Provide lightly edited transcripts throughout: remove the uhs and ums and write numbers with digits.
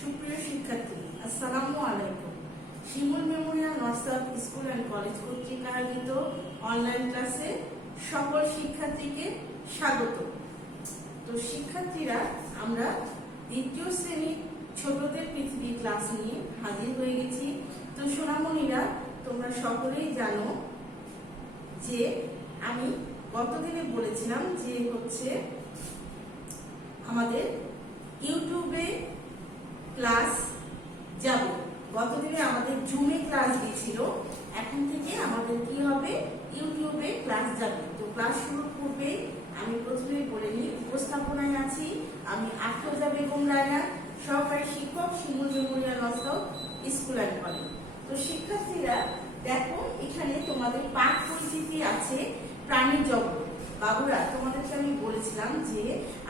সুপ্রিয় শিক্ষার্থী, আসসালামু আলাইকুম। Shimul memorial north school and college কর্তৃক আয়োজিত অনলাইন ক্লাসে সকল শিক্ষার্থীকে স্বাগত। তো শিক্ষার্থীরা, আমরা দ্বিতীয় শ্রেণীর ছোটদের পৃথিবী ক্লাস নিয়ে হাজির হয়ে গেছি। তো সোনামণিরা, তোমরা সকলেই জানো যে আমি গতদিনে বলেছিলাম যে আমাদের ইউটিউবে ক্লাস যাবে। গতদিনে আমাদের জুমে ক্লাস দিয়েছিল, এখন থেকে আমাদের কি হবে, ইউটিউবে ক্লাস যাবে। তো ক্লাস শুরুর পূর্বে আমি প্রথমে বলে নিই, উপস্থাপনায় আছি আমি আফরোজা বেগম রায়না, সহকারী শিক্ষক, Shimul memorial north school and college. তো শিক্ষার্থীরা দেখো, এখানে তোমাদের পাঠ পরিচিতি আছে প্রাণী জগৎ। বাবুরা, তোমাদেরকে আমি বলেছিলাম যে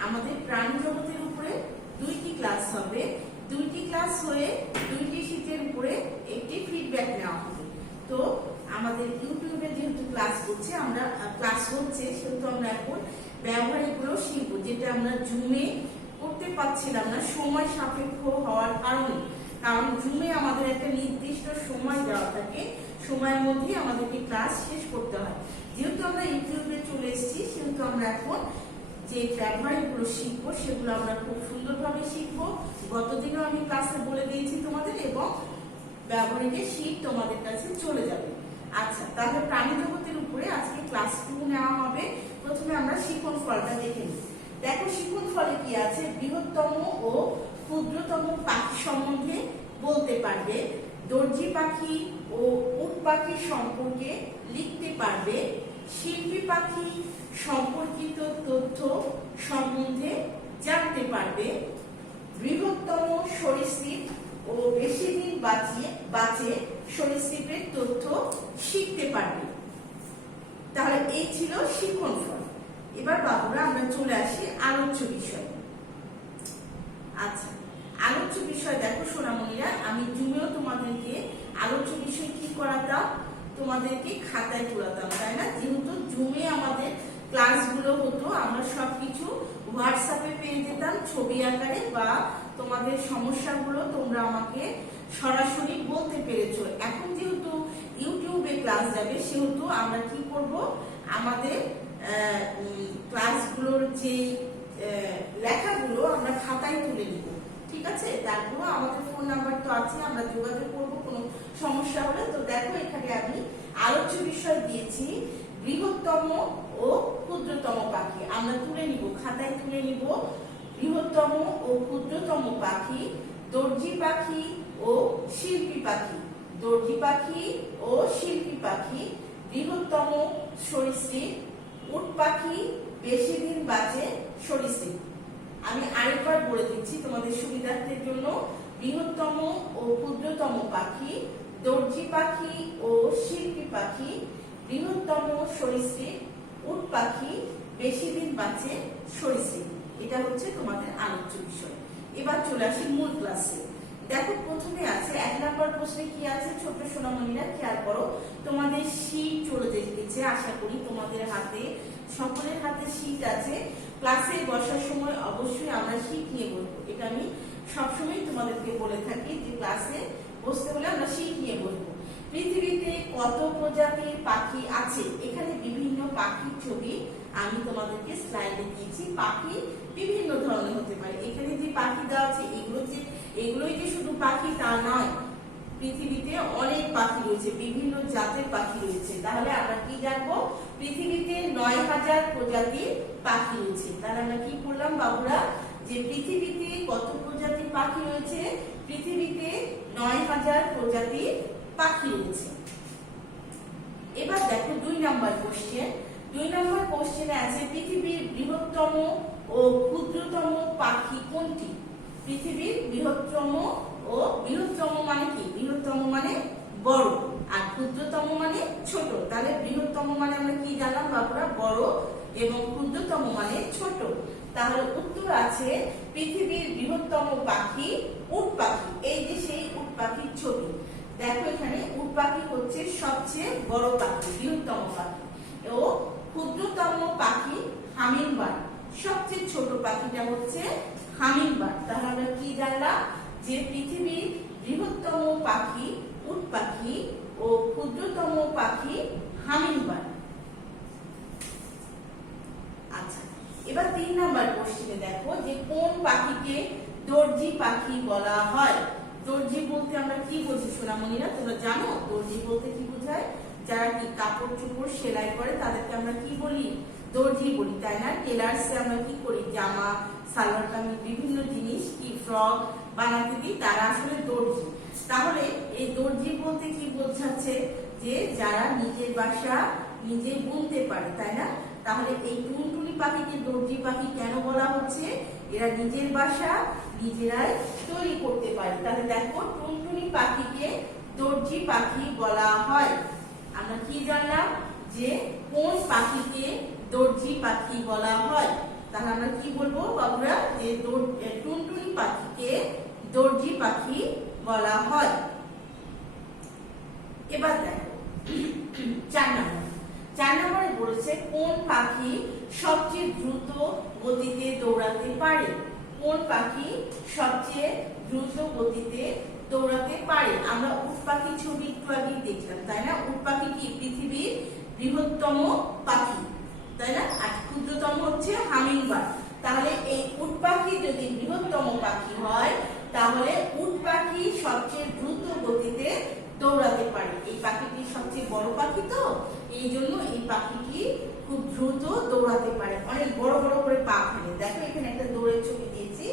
আমাদের প্রাণী জগতের উপরে 2টি ক্লাস হবে। 2টি ক্লাস হয়ে 2টি শীটের উপরে একটি ফিডব্যাক নেওয়া হবে। তো আমাদের ইউটিউবে যেহেতু ক্লাস হচ্ছে সেহেতু আমরা এখন ব্যবহারিকগুলো শিখবো, যেটা আমরা জুমে করতে পারছিলাম না সময় সাপেক্ষ হওয়ার কারণে। কারণ জুমে আমাদের একটা নির্দিষ্ট সময় দেওয়া থাকে, সময়ের মধ্যে আমাদেরকে ক্লাস শেষ করতে হয়। যেহেতু আমরা ইউটিউবে চলে এসেছি, সেহেতু আমরা এখন যে ব্যবহারিকগুলো শিখবো সেগুলো আমরা খুব সুন্দরভাবে শিখবো। গতদিনও আমি ক্লাসে বলে দিয়েছি তোমাদের, এবং ব্যবহারিকের শীট তোমাদের কাছে চলে যাবে। আচ্ছা, তাহলে প্রাণী জগতের উপরে আজকে ক্লাস 2 নেওয়া হবে। প্রথমে আমরা শিখন ফলটা দেখে নিই। দেখো, শিখন ফলে কি আছে, বৃহত্তম ও ক্ষুদ্রতম পাখি সম্বন্ধে বলতে পারবে, দর্জি পাখি ও উট পাখি সম্পর্কে লিখতে পারবে, শিল্পী পাখি সম্পর্কিত তথ্য সম্বন্ধে জানতে পারবে, বৃহত্তম সরীসৃপ ও বেশি দিন বাঁচে সরীসৃপের তথ্য শিখতে পারবে। তাহলে এই ছিল শিখন ফল। এবার বাবুরা, আমরা চলে আসি আলোচ্য বিষয়। আচ্ছা, আলোচ্য বিষয় দেখো সোনামণিরা, আমি জুমেও তোমাদেরকে আলোচ্য বিষয় কি করাতাম, তোমাদেরকে খাতায় তোলাতাম, তাই না? যেহেতু জুমে আমাদের ক্লাসগুলো হতো, আমরা সবকিছু হোয়াটসঅ্যাপে পেয়ে যেতাম ছবি আকারে, বা তোমাদের সমস্যাগুলো তোমরা আমাকে সরাসরি বলতে পেরেছো। এখন যেহেতু ইউটিউবে ক্লাস যাবে, সেহেতু আমরা কি করব, আমাদের ক্লাসগুলোর যে লেখাগুলো আমরা খাতায় তুলে নিব, ঠিক আছে? তারপর আমাদের ফোন নাম্বার তো আছে, আমরা যোগাযোগ করব কোনো সমস্যা হলে। তো দেখো, এখানে আমি আলোচ্য বিষয় দিয়েছি বৃহত্তম ও ক্ষুদ্রতম পাখি। আমরা তুলে নিব, খাতায় তুলে নিব, বৃহত্তম ও ক্ষুদ্রতম পাখি, দর্জি পাখি ও শিল্পী পাখি, দর্জি পাখি ও শিল্পী পাখি, বৃহত্তম সরীসৃপ, উট পাখি বেশি দিন বাঁচে সরীসৃপ। আমি আরেকবার বলে দিচ্ছি তোমাদের সুবিধার্থের জন্য, বৃহত্তম ও ক্ষুদ্রতম পাখি, দর্জি পাখি ও শিল্পী পাখি, বৃহত্তম সরীসৃপ, উট পাখি বেশি দিন বাঁচে সরীসৃপ। এটা হচ্ছে তোমাদের আলোচ্য বিষয়। এবার চলে আসি মূল ক্লাসে। দেখো, প্রথমে আছে 1 নম্বর প্রশ্নে কি আছে, ছোট সোনামণিরা খেয়াল করো। তোমাদের শীট চলে যেতেছে, আশা করি তোমাদের হাতে, সকলের হাতে শীট আছে। ক্লাসে বসার সময় অবশ্যই আমরা শীট নিয়ে বসবো। এটা আমি সবসময় তোমাদেরকে বলে থাকি যে ক্লাসে বসতে হলে আমরা শীট নিয়ে বসবো। পৃথিবীতে কত প্রজাতির পাখি আছে? এখানে বিভিন্ন পাখির ছবি আমি তোমাদেরকে স্লাইডে দিয়েছি। পাখি বিভিন্ন ধরনের হতে পারে। এখানে যে পাখি দেওয়া আছে, এগুলোই যে শুধু পাখি তা নয়, পৃথিবীতে অনেক পাখি রয়েছে, বিভিন্ন জাতের পাখি রয়েছে। তাহলে আমরা কি জানবো, পৃথিবীতে 9000 প্রজাতির পাখি রয়েছে। তাহলে আমরা কি করলাম বাবুরা, যে পৃথিবীতে কত প্রজাতির পাখি রয়েছে? পৃথিবীতে 9000 প্রজাতির পাখি রয়েছে। এবার দেখো 2 নম্বর কোশ্চেন। 2 নম্বর কোশ্চেনে আছে পৃথিবীর বৃহত্তম ও ক্ষুদ্রতম পাখি কোনটি? পৃথিবীর বৃহত্তম মানে কি? বৃহত্তম মানে বড়, আর ক্ষুদ্রতম মানে ছোট। তাহলে বৃহত্তম মানে আমরা কি জানলাম বাবুরা, বড়, এবং ক্ষুদ্রতম মানে ছোট। তাহলে উত্তর আছে পৃথিবীর বৃহত্তম পাখি উট পাখি। এই যে সেই উট পাখির ছবি। দেখো, এখানে উট পাখি হচ্ছে সবচেয়ে বড় পাখি, বৃহত্তম পাখি, ও ক্ষুদ্রতম পাখি হামিংবার্ড। সবচেয়ে ছোট পাখিটা হচ্ছে হামিংবার্ড। তাহলে আমরা কি জানলাম, যে যে পৃথিবীর বৃহত্তম পাখি উট পাখি ও ক্ষুদ্রতম পাখি হামিংবার্ড। আচ্ছা, এবার 3 নাম্বার কোশ্চেনে দেখো যে কোন পাখিকে দর্জি পাখি বলা হয়। দর্জি বলতে আমরা কি বুঝি সোনামণিরা, তোমরা জানো দর্জি বলতে কি বোঝায়? যারা কি কাপড় চোপড় সেলাই করে তাদেরকে আমরা কি বলি? দর্জি বলি, তাই না? টেলার্সে আমরা কি করি? জামা, সালোয়ার কামিজ, বিভিন্ন জিনিস কি ফ্রক বানাতে দিই, তারা আসলে দর্জি। তাহলে এই দর্জি বলতে কি বোঝাচ্ছে? যে যারা নিজের বাসা নিজে বুনতে পারে, তাই না? তাহলে এই টুনটুনি পাখিকে দর্জি পাখি কেন বলা হচ্ছে? এরা নিজের বাসা নিজেরাই তৈরি করতে পারে। তাহলে দেখো টুনটুনি পাখিকে দর্জি পাখি বলা হয়। আমরা কি জানলাম? যে কোন পাখিকে দর্জি পাখি বলা হয়। তাহলে আমরা কি বলবো বাবুরা? যে টুনটুনি পাখিকে দর্জি পাখি বলা হয়। এবার দেখো 4 নম্বরে বলেছে কোন পাখি সবচেয়ে দ্রুত গতিতে দৌড়াতে পারে। কোন পাখি সবচেয়ে দ্রুত গতিতে দৌড়াতে পারে? আমরা উট পাখি ছবি একটু আগে দেখলাম, তাই না? উট পাখি কি পৃথিবীর বৃহত্তম পাখি, তাই না? আর ক্ষুদ্রতম হচ্ছে হামিংবার্ড। তাহলে এই উট পাখি যদি বৃহত্তম পাখি হয়, তাহলে উট পাখি সবচেয়ে দ্রুত গতিতে দৌড়াতে পারে। এই পাখিটি সবচেয়ে বড় পাখি, তো এই জন্য এই পাখিটি খুব দ্রুত দৌড়াতে পারে, অনেক বড় বড় করে পা ফেলে। দেখো এখানে একটা দৌড়ের ছবি দিয়েছি,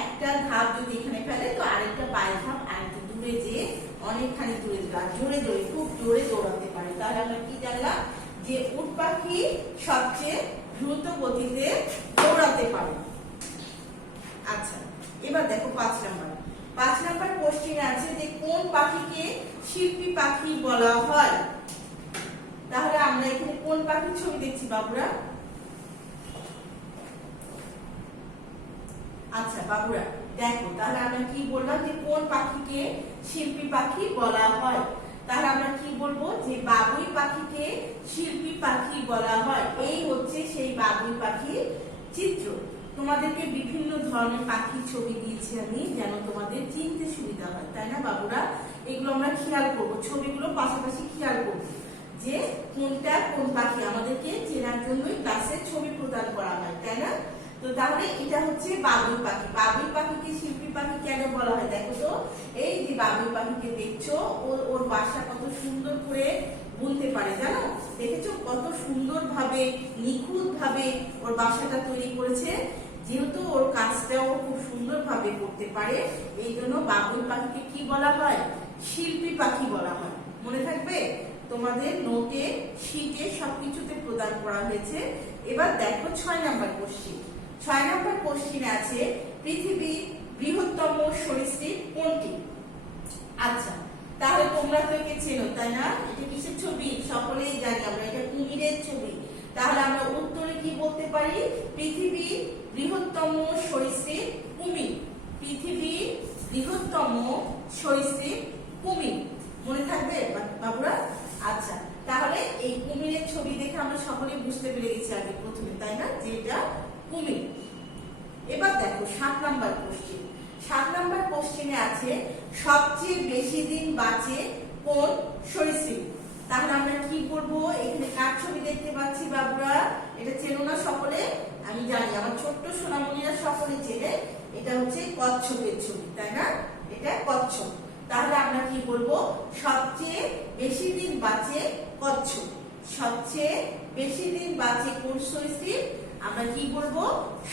একটা ধাপ যদি এখানে ফেলে তো আরেকটা পায়ের ধাপ আরেকটু দূরে যেয়ে অনেকখানি দূরে যাবে, আর জোরে জোরে খুব জোরে দৌড়াতে পারে। তাহলে আমরা কি জানলাম? যে উট পাখি সবচেয়ে দ্রুত গতিতে দৌড়াতে পারে। আচ্ছা, এবার দেখো 5 নাম্বার কোশ্চেন আছে যে কোন পাখিকে শিল্পী পাখি বলা হয়। তাহলে আমরা এখানে কোন পাখির ছবি দেখছি বাবুরা? আচ্ছা বাবুরা দেখো, তাহলে আমরা কি বললাম? যে কোন পাখিকে শিল্পী পাখি বলা হয়। তাহলে আমরা কি বলবো? যে বাবুই পাখিকে শিল্পী পাখি বলা হয়। এই হচ্ছে সেই বাবুই পাখির চিত্র। তোমাদেরকে বিভিন্ন ধরনের পাখির ছবি দিয়েছি আমি, যেন তোমাদের চিনতে সুবিধা হয়, তাই না বাবুরা? এগুলো আমরা খেয়াল করবো, ছবিগুলো পাশাপাশি খেয়াল করবো যে কোনটা কোন পাখি, আমাদেরকে চেনার জন্যই ক্লাসে ছবি প্রদান করা হয়, তাই না? তো তাহলে এটা হচ্ছে বাবুই পাখি। বাবুই পাখিকে শিল্পী পাখি কেন বলা হয়? দেখো তো, এই যে বাবুই পাখিকে দেখছো, ওর বাসা কত সুন্দর করে বুনতে পারে, জানো? দেখেছো কত সুন্দর ভাবে, নিখুঁত ভাবে ওর বাসাটা তৈরি করেছে। যেহেতু ওর কাজটাও খুব সুন্দর ভাবে করতে পারে, এই জন্য বাবুই পাখিকে কি বলা হয়? শিল্পী পাখি বলা হয়। মনে থাকবে? তোমাদের নোটে, শীটে সবকিছুতে প্রদান করা হয়েছে। এবার দেখো 6 নাম্বার কোশ্চেন। 6 নাম্বার কোশ্চেন আছে পৃথিবীর বৃহত্তম সরীসৃপ কোনটি? আচ্ছা, তাহলে তোমরা তো একে চেনো, তাই না? এটা কিসের ছবি? সকলেই জানি আমরা, এটা কুমিরের ছবি। তাহলে আমরা উত্তরে কি বলতে পারি? পৃথিবীর বৃহত্তম সরীসৃপ কুমির। পৃথিবীর বৃহত্তম সরীসৃপ কুমির। মনে থাকবে বাবুরা? আচ্ছা, তাহলে এই কুমিরের ছবি দেখে আমরা সকলে বুঝতে পেরে গেছি আগে প্রথমে, তাই না? যে এটা কুমির। এবার দেখো 7 নাম্বার কোশ্চেন। 7 নাম্বার কোশ্চেনে আছে সবচেয়ে বেশি দিন বাঁচে কোন সরীসৃপ। তাহলে আমরা কি করব? এখানে কার ছবি দেখতে পাচ্ছি বাবুরা? এটা চেনো না সকলে? আমি জানি আমার ছোট্ট সোনামণিরা সকলে চেনে। এটা হচ্ছে কচ্ছপের ছবি, তাই না? এটা কচ্ছপ। তাহলে আমরা কি বলবো? সবচেয়ে বেশি দিন বাঁচে কচ্ছপ। সবচেয়ে বেশি দিন বাঁচে কোন সরীসৃপ? আমরা কি বলবো?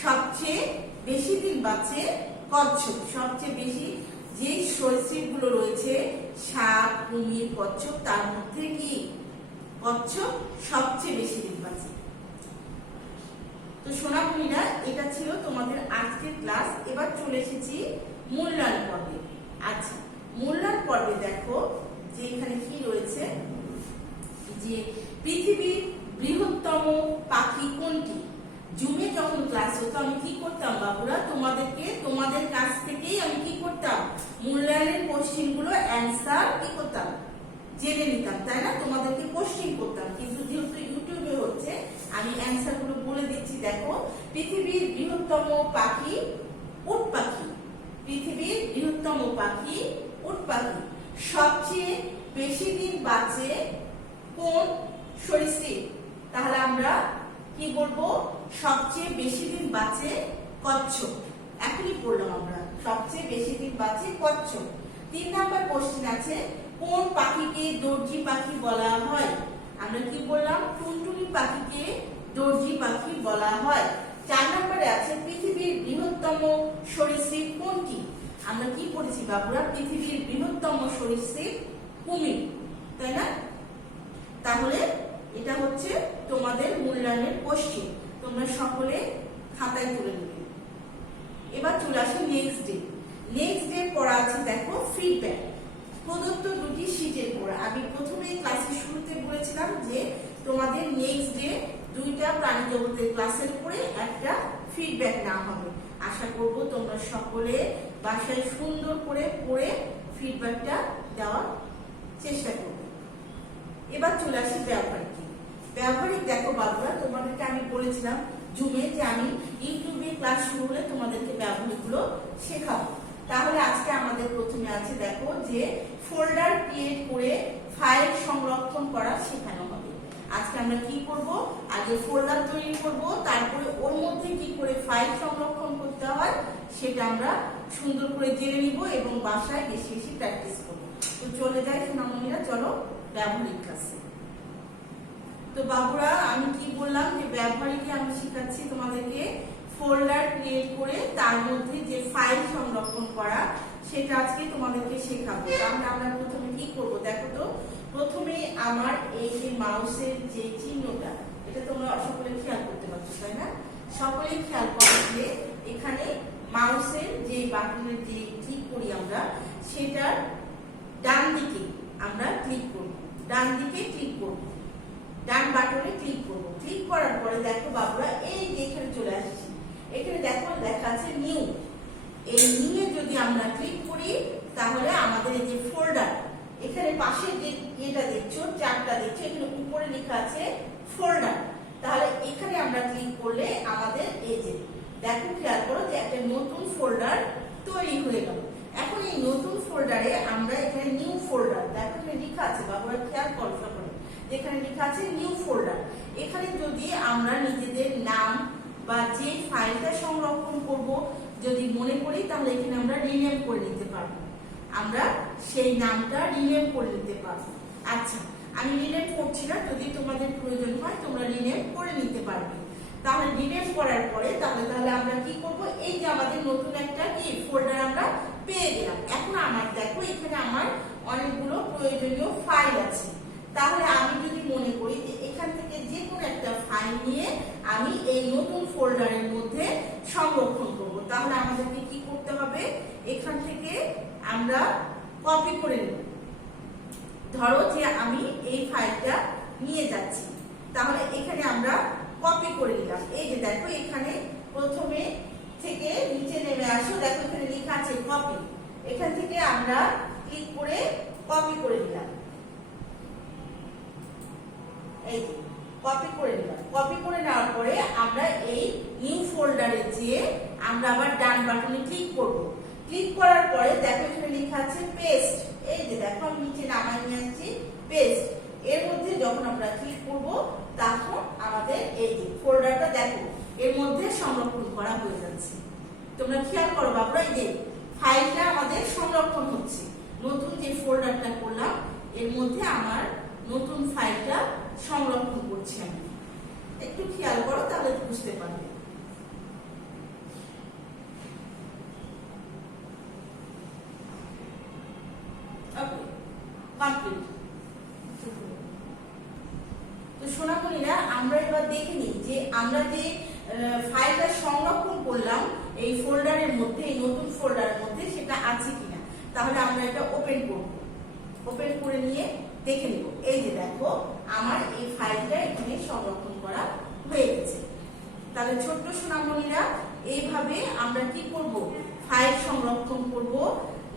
সবচেয়ে বেশি দিন বাঁচে কচ্ছপ। সবচেয়ে বেশি যে সরীসৃপ গুলো রয়েছে, সাপ, কুমির, কচ্ছপ, তার মধ্যে কি কচ্ছপ সবচেয়ে বেশি দিন বাঁচে। তো সোনামণিরা, এটা ছিল তোমাদের আজকের ক্লাস। এবার চলে এসেছি মূল্যায়ন পর্বে। আচ্ছা, মূল্যায়ন পর্বে দেখো যে এখানে কি রয়েছে, যে পৃথিবীর বৃহত্তম পাখি কোনটি? জুমে যখন ক্লাস হতো আমি কি করতাম বাবুরা? তোমাদের কাছ থেকেই আমি কি করতাম? মূল্যায়নের কোশ্চেন গুলো অ্যান্সার কি করতাম? জেনে নিতাম, তাই না? তোমাদেরকে কোশ্চেন করতাম। কিন্তু যেহেতু ইউটিউবে হচ্ছে, আমি অ্যান্সার গুলো বলে দিচ্ছি। দেখো, পৃথিবীর বৃহত্তম পাখি উট পাখি। পৃথিবীর বৃহত্তম বৃহত্তম পাখি উট পাখি। সবচেয়ে বেশি দিন বাঁচে কোন সরীসৃপ? তাহলে আমরা কি বলবো? সবচেয়ে বেশি দিন বাঁচে কচ্ছপ। এখনই বললাম আমরা সবচেয়ে বেশি দিন বাঁচে কচ্ছপ। 3 নাম্বার কোশ্চেন আছে, কোন পাখিকে দর্জি পাখি বলা হয়? আমরা কি বললাম? টুনটুনি পাখিকে দর্জি পাখি বলা হয়। 4 নম্বরে আছে, পৃথিবীর বৃহত্তম সরীসৃপ কোনটি? আমরা কি পড়েছি বাবুরা? পৃথিবীর বৃহত্তম সরীসৃপ কুমির, তাই না? তাহলে এটা হচ্ছে তোমাদের মূল্যায়নের কোশ্চেন, তোমরা সকলে খাতায় তুলে নেবে। এবার চলে আসে নেক্সট ডে। নেক্সট ডে পড়া আছে দেখো ফিডব্যাক। প্রদত্ত দুটি শীটের পড়া। আমি প্রথমে ক্লাসের শুরুতে বলেছিলাম যে তোমাদের নেক্সট ডে 2টা প্রাণী জগতের ক্লাসের উপরে একটা ফিডব্যাক নেওয়া হবে। আশা করব তোমরা সকলে বাসায় সুন্দর করে পড়ে ফিডব্যাকটা দেওয়ার চেষ্টা করবে। এবার চলে আসি ব্যবহারিক। ব্যবহারিক দেখো বাবুরা, তোমাদেরকে আমি বলেছিলাম জুমে যে আমি ইউটিউবে ক্লাস শুরু হলে তোমাদেরকে ব্যবহারিকগুলো শেখাবো। তাহলে আজকে আমাদের প্রথমে আছে দেখো যে ফোল্ডার ক্রিয়েট করে ফাইল সংরক্ষণ করা শেখানো হবে। আজকে আমরা কি করব? আগে ফোল্ডার তৈরি করব, তারপরে ওর মধ্যে কি করে ফাইল সংরক্ষণ করতে হয় সেটা আমরা সুন্দর করে জেনে নিব এবং বাসায় বেশি বেশি প্র্যাকটিস করব। তো চলে যাই সোনামণিরা, চলো ব্যবহারিক ক্লাসে। তো বাবুরা, আমি কি বললাম যে ব্যবহারিকে আমি শেখাচ্ছি তোমাদেরকে ফোল্ডার ক্রিয়েট করে তার মধ্যে যে ফাইল সংরক্ষণ করা সেটা আজকে তোমাদেরকে শেখাবো। তাহলে আমরা প্রথমে কি করব দেখো তো। প্রথমে আমার এই যে মাউসের যে চিহ্নটা, এটা তোমরা সকলে খেয়াল করতে পারছো, তাই না? সকলে খেয়াল করলে এখানে মাউসের যে বাটনের যে ক্লিক করি আমরা, সেটার ডান দিকে আমরা ক্লিক করব, ডান দিকে ক্লিক করব, ডান বাটনে ক্লিক করব। ক্লিক করার পরে দেখো বাবুরা, এই যে এখানে চলে আসছি, এখানে দেখো লেখা আছে নিউ। এই নিউ এ যদি আমরা ক্লিক করি তাহলে আমাদের এই যে ফোল্ডার, এখানে পাশে যে এটা দেখছো, চারটা দেখছো, এখানে উপরে লেখা আছে ফোল্ডার। তাহলে এখানে আমরা ক্লিক করলে আমাদের এই যে দেখো, খেয়াল করো যে একটা নতুন ফোল্ডার তৈরি হয়ে গেল। এখন এই নতুন ফোল্ডারে আমরা এখানে নিউ ফোল্ডার, দেখো এখানে লেখা আছে বাবুরা, খেয়াল করো সকলে, যেখানে লেখা আছে নিউ ফোল্ডার। এখানে যদি আমরা নিজেদের নাম বা যে ফাইলটা সংরক্ষণ করব যদি মনে করি, তাহলে এখানে আমরা রিনেম করে নিতে পারবো, আমরা সেই নামটা রিনেম করে নিতে পারবো। আচ্ছা, আমি রিনেম করছি না, যদি তোমাদের প্রয়োজন হয় তোমরা রিনেম করে নিতে পারবে। তাহলে রিনেম করার পরে তাহলে আমরা কি করব? এই যে আমাদের নতুন একটা কি ফোল্ডার আমরা পেয়ে গেলাম। এখন আমার দেখো এখানে আমার অনেকগুলো প্রয়োজনীয় ফাইল আছে। তাহলে আমি যদি মনে করি যে এখান থেকে যে কোনো একটা ফাইল নিয়ে আমি এই নতুন ফোল্ডারের মধ্যে সংরক্ষণ করব, তাহলে আমাদেরকে কি করতে হবে? এখান থেকে আমরা কপি করে নেব। ধরো যে আমি এই ফাইলটা নিয়ে যাচ্ছি, তাহলে এখানে আমরা কপি করে নিলাম। এই যে দেখো এখানে প্রথমে থেকে নিচে নেমে আসো, দেখো এখানে লেখা আছে কপি। এখান থেকে আমরা ক্লিক করে কপি করে নিলাম, এই যে কপি করে নিলাম। কপি করে নেওয়ার পরে আমরা এই নিউ ফোল্ডারে যেয়ে আমরা আবার ডান বাটনে ক্লিক করব। ক্লিক করার পরে দেখো এখানে লেখা আছে পেস্ট। এই যে দেখো আমি নিচে নামাই নিয়ে আসছি পেস্ট। এর মধ্যে যখন আমরা ক্লিক করব তখন আমাদের এই যে ফোল্ডারটা দেখো এর মধ্যে সংরক্ষণ করা হয়ে যাচ্ছে। তোমরা খেয়াল করো বাবুরা, এই যে ফাইলটা আমাদের সংরক্ষণ হচ্ছে। নতুন যে ফোল্ডারটা করলাম এর মধ্যে আমার নতুন ফাইলটা সংরক্ষণ করছি আমি। একটু খেয়াল করো তাহলে বুঝতে পারবে। কমপ্লিট। তো সোনামণিরা, আমরা এবার দেখে নিই যে আমরা যে ফাইলটা সংরক্ষণ করলাম এই ফোল্ডারের মধ্যে, এই নতুন ফোল্ডারের মধ্যে সেটা আছে কিনা। তাহলে আমরা এটা ওপেন করব। ওপেন করে নিয়ে দেখে নিব। এই যে দেখো আমার এই ফাইলটা এখানে সংরক্ষণ করা হয়ে গেছে। তাহলে ছোট্ট সোনামণিরা, এইভাবে আমরা কি করব? ফাইল সংরক্ষণ করব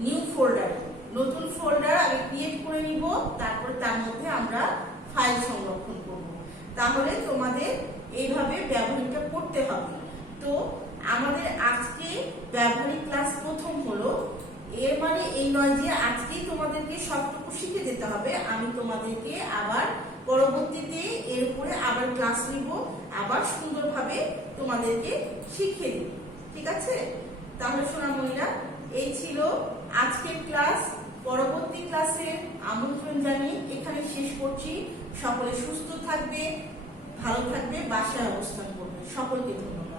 নিউ ফোল্ডারে। নতুন ফোল্ডার আগে ক্রিয়েট করে নিব, তারপরে তার মধ্যে আমরা ফাইল সংরক্ষণ করব। তাহলে তোমাদের এইভাবে ব্যবহারিকটা করতে হবে। তো আমাদের আজকে ব্যবহারিক ক্লাস প্রথম হলো, এর মানে এই নয় যে আজকেই তোমাদেরকে সবটুকু শিখে যেতে হবে। আমি তোমাদেরকে আবার পরবর্তীতে এর উপরে আবার ক্লাস নিব, আবার সুন্দরভাবে তোমাদেরকে শিখিয়ে দিব। ঠিক আছে? তাহলে সোনামণিরা, এই ছিল আজকের ক্লাস। পরবর্তী ক্লাসে আমন্ত্রণ জানিয়ে এখানে শেষ করছি। সকলে সুস্থ থাকবে, ভালো থাকবে, বাসায় অবস্থান করবে। সকলকে ধন্যবাদ।